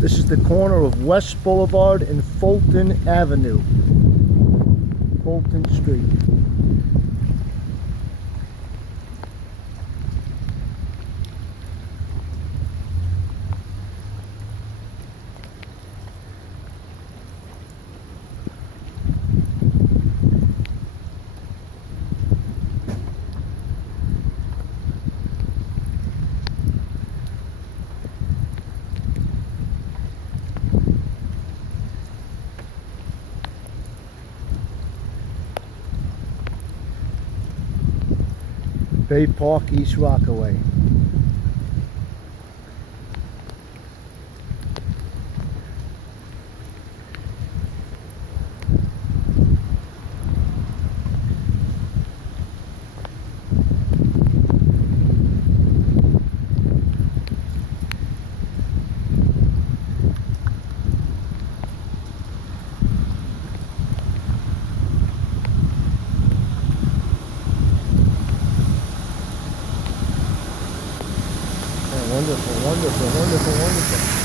This is the corner of West Boulevard and Fulton Avenue. Fulton Street. Bay Park, East Rockaway. Wonderful, wonderful, wonderful, wonderful.